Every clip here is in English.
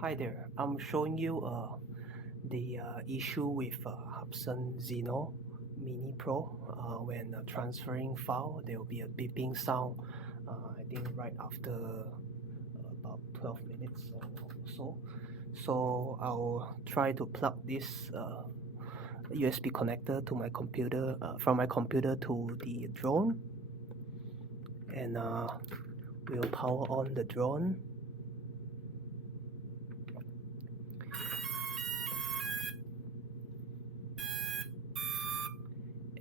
Hi there, I'm showing you the issue with Hubson Zino Mini Pro. When transferring file, there will be a beeping sound, I think right after about 12 minutes or so. So I'll try to plug this USB connector to my computer, from my computer to the drone, and we'll power on the drone.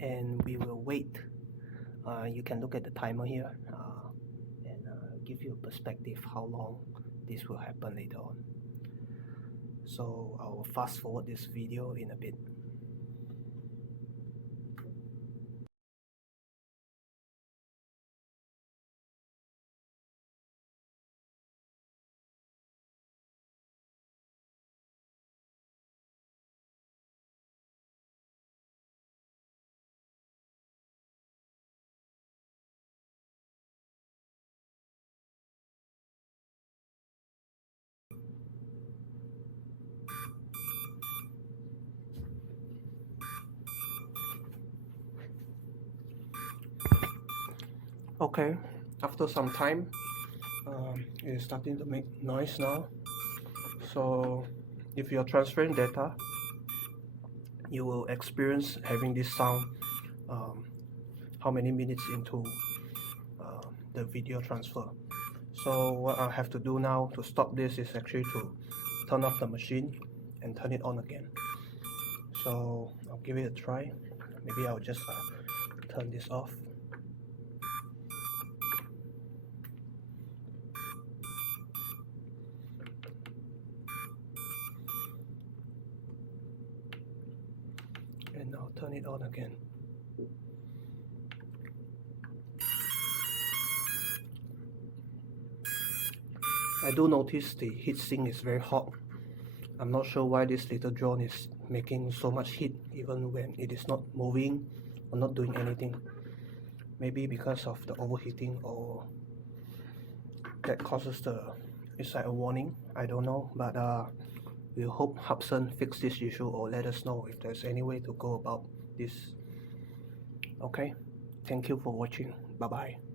And we will wait. You can look at the timer here and give you a perspective how long this will happen later on. So I'll fast forward this video in a bit. Okay, after some time, it is starting to make noise now. So if you're transferring data, you will experience having this sound how many minutes into the video transfer. So what I have to do now to stop this is actually to turn off the machine and turn it on again. So I'll give it a try. Maybe I'll just turn this off. And I'll turn it on again. I do notice the heatsink is very hot. I'm not sure why this little drone is making so much heat even when it is not moving or not doing anything. Maybe because of the overheating, or that causes it's like a warning. I don't know, but we hope Hubson fix this issue or let us know if there's any way to go about this. Okay, thank you for watching. Bye bye.